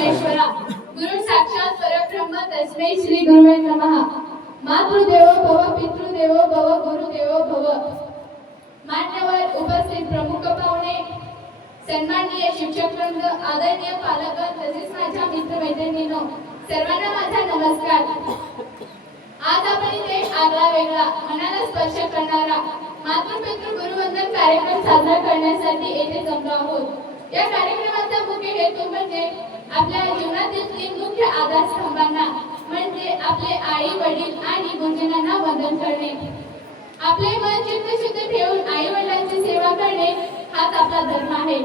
महेश्वरा गुरु साक्षात परब्रह्म तस्मै श्री गुरुवे नमः। मातृदेवो भव पितृदेवो भव गुरुदेवो भव। मान्यवर उपस्थित प्रमुख पाहुणे, सन्माननीय शिक्षकवृंद, आदरणीय पालक तसेच माझ्या मित्रमैत्रिणींनो, सर्वांना माझा नमस्कार। आज आपण इथे आगळा वेगळा मनाला स्पर्श करणारा मातृपितृ गुरुवंदन कार्यक्रम साजरा करण्यासाठी येथे जमलो आहोत। या कार्यक्रमाचा मुख्य हेतू म्हणजे आपल्या जीवनातील तीन मुख्य आधारस्तंभांना म्हणजे आपले आई वडील आणि गुरुजनांना वंदन करणे। आपले मन चित्तशुद्ध ठेवून आई वडिलांची सेवा करणे हाच आपला धर्म आहे।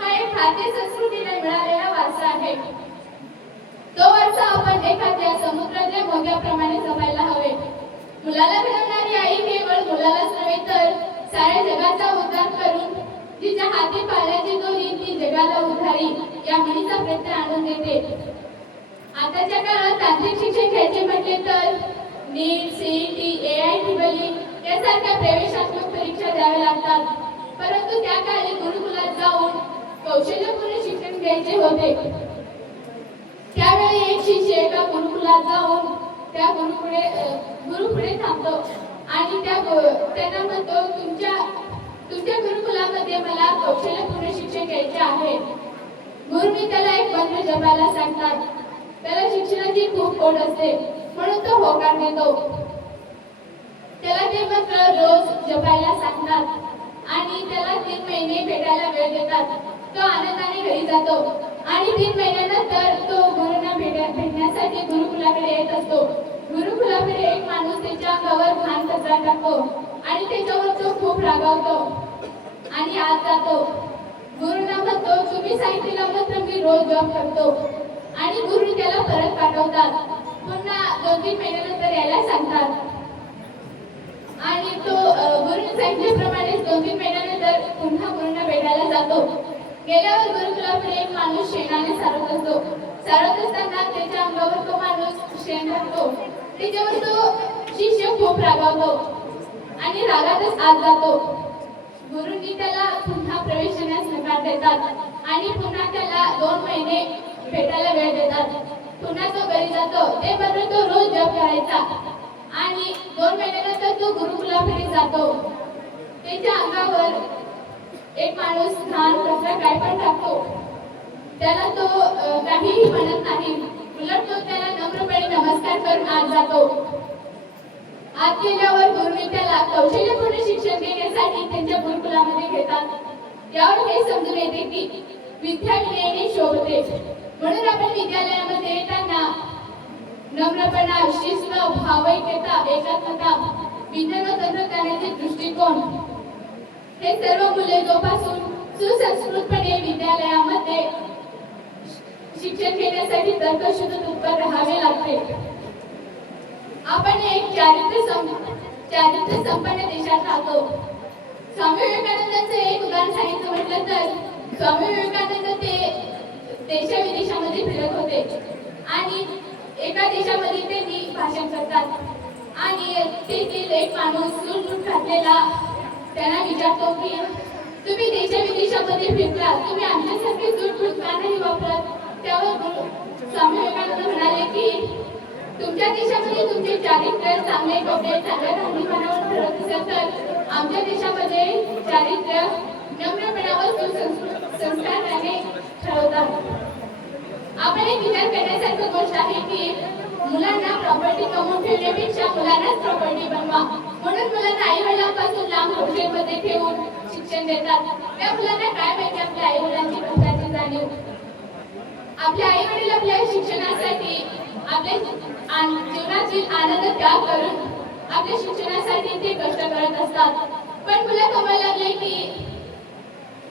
हा एक भारतीय संस्कृतीने मिळालेला वारसा आहे। तो वारसा आपण एखाद्या समुद्राच्या मोत्याप्रमाणे जपायला हवे। मुलाला घडवणारी आई केवळ मुलालाच नव्हे तर साऱ्या जगाचा उद्धार करून जिच्या हाती पाळण्याची दोरी ती जगाला उधारी या म्हणीचा प्रत्यय आणून देते। आताच्या काळात तांत्रिक शिक्षण घ्यायचे म्हटले तर नीट, सीईटी, AITBLE यासारख्या प्रवेशात्मक परीक्षा द्याव्या लागतात, परंतु त्या काळी गुरुकुलात जाऊन कौशल्यपूर्ण शिक्षण घ्यायचे होते। त्यावेळी एक शिष्य एका गुरुकुलात जाऊन त्या गुरुपुढे थांबतो आणि त्यांना म्हणतो, तुमच्या गुरुकुलामध्ये मला कौशल्यपूर्ण शिक्षण घ्यायचे आहे। गुरुनी त्याला एक मंत्र जपायला सांगतात। त्याला शिक्षणाची खूप ओढ असते म्हणून तो होकार देतो। त्याला ते मंत्र रोज जपायला सांगतात आणि त्याला 3 महिने भेटायला वेळ देतात। तो आनंदाने घरी जातो आणि 3 महिन्यानंतर तो गुरुंना भेटण्यासाठी गुरुकुलाकडे येत असतो। गुरुकुलाकडे एक माणूस त्याच्या अंगावर घाण कचरा टाकतो आणि त्याच्यावर तो खूप रागावतो आणि आत जातो। गुरुंना म्हणतो, तुम्ही सांगितलेला मंत्र मी रोज जप करतो आणि गुरु त्याला परत पाठवतात। पुन्हा 2-3 महिन्यानंतर यायला सांगतात आणि तो गुरुने सांगितल्याप्रमाणे 2-3 महिन्यानंतर पुन्हा गुरुंना भेटायला जातो। गेल्यावर गुरुकुलाकडे एक माणूस शेणाने सारत असतो। सारत असताना त्याच्या अंगावर तो माणूस शेण टाकतो। त्याच्यावर तो शिष्य खूप रागावतो आणि रागातच आत जातो। गुरुंनी त्याला पुन्हा प्रवेश घेण्यास नकार देतात आणि पुन्हा त्याला 2 महिने भेटायला वेळ देतात। पुन्हा तो घरी जातो। ते मात्र तो रोज जप करायचा आणि 2 महिन्यानंतर तो गुरुकुलाकडे जातो। त्याच्या अंगावर एक माणूस घाण कचरा काय पण टाकतो, त्याला तो काहीही म्हणत नाही, उलट तो त्याला नम्रपणे नमस्कार करून आत जातो। आत गेल्यावर गुरुनी त्याला कौशल्यपूर्ण शिक्षण देण्यासाठी त्यांच्या गुरुकुलामध्ये घेतात। यावर हे समजून येते की विद्या विनयाने शोभते, म्हणून आपण विद्यालयामध्ये येताना नम्रपणा, शिस्त, भावैक्यता, एकात्मता, विज्ञान व तंत्रज्ञानाचे दृष्टिकोन हे सर्व मूल्ये जोपासून सुसंस्कृतपणे विद्यालयामध्ये शिक्षण घेण्यासाठी तर्कशुद्ध तत्पर राहावे लागते। आपण एक चारित्र्य संपन्न देशात राहतो। स्वामी विवेकानंदांचं एक उदाहरण सांगितलं म्हटलं तर स्वामी विवेकानंद ते देशाविदेशामध्ये फिरत होते आणि एका देशामध्ये त्यांनी भाषण करतात आणि तेथील एक माणूस सूट घातलेला त्यांना विचारतो की तुम्ही देशाविदेशामध्ये फिरता, तुम्ही आमच्यासारखे सूट का नाही वापरत? त्यावर स्वामी विवेकानंद म्हणाले की तुमच्या देशामध्ये तुमचे चारित्र्य, चांगले कपडे, चांगल्या राहणीमानावर ठरत असेल तर आमच्या देशामध्ये चारित्र्य नम्रपणावर संस्काराने ठरवतात। आपण एक विचार करण्यासारखी गोष्ट आहे की मुलांना प्रॉपर्टी कमवून ठेवण्यापेक्षा मुलांनाच प्रॉपर्टी बनवा, म्हणून मुलांना आई वडिलांपासून लांब हॉस्टेलमध्ये ठेवून शिक्षण देतात। त्या मुलांना काय माहिती आपल्या आई वडिलांची कष्टाची जाणीव। आपले आई वडील आपल्या शिक्षणासाठी आपल्या जीवनातील आनंद त्याग करून आपल्या शिक्षणासाठी ते कष्ट करत असतात, पण मुलं कमायला लागले की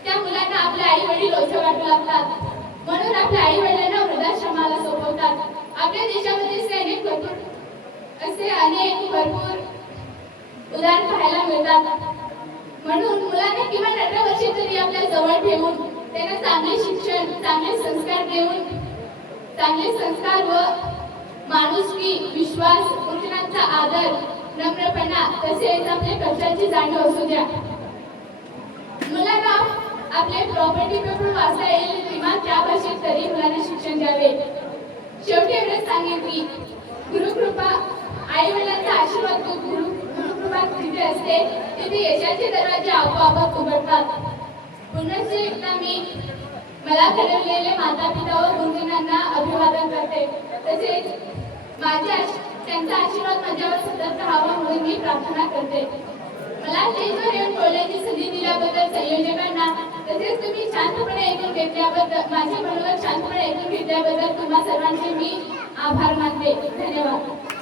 त्या मुलांना आपले आई वडील ओझे वाटू लागतात, म्हणून आपल्या आई वडिलांना वृद्धाश्रमाला सोपवतात। आपल्या देशामध्ये अनेक भरपूर उदाहरण पाहायला मिळतात, म्हणून मुलांना किमान 18 वर्षे तरी आपल्या जवळ ठेवून त्यांना चांगले शिक्षण, चांगले संस्कार देऊन चांगले संस्कार व माणुसकी, विश्वास, गुरुजनांचा आदर, नम्रपणा तसेच आपल्या कष्टाची जाणीव असू द्या। मुलांना आपले प्रॉपर्टी पेपर वाचता येईल किंवा त्या भाषेत तरी मुलांना शिक्षण द्यावे। सांगेन की गुरुकृपा आई वडिलांचा आशीर्वाद गुरुकृपा जिथे असते तिथे यशाचे दरवाजे आपोआपच उघडतात. पुनश्च एकदा मी मला घडवलेले माता पिता व गुरुजनांना अभिवादन करते. तसेच त्यांचा आशीर्वाद माझ्यावर सतत राहावा म्हणून मी प्रार्थना करते. मला स्टेजवर येऊन बोलण्याची संधी दिल्याबद्दल संयोजकांना तसेच तुम्ही शांतपणे ऐकून घेतल्याबद्दल माझ्या बरोबर शांतपणे ऐकून घेतल्याबद्दल तुम्हा सर्वांचे मी आभार मानते. धन्यवाद.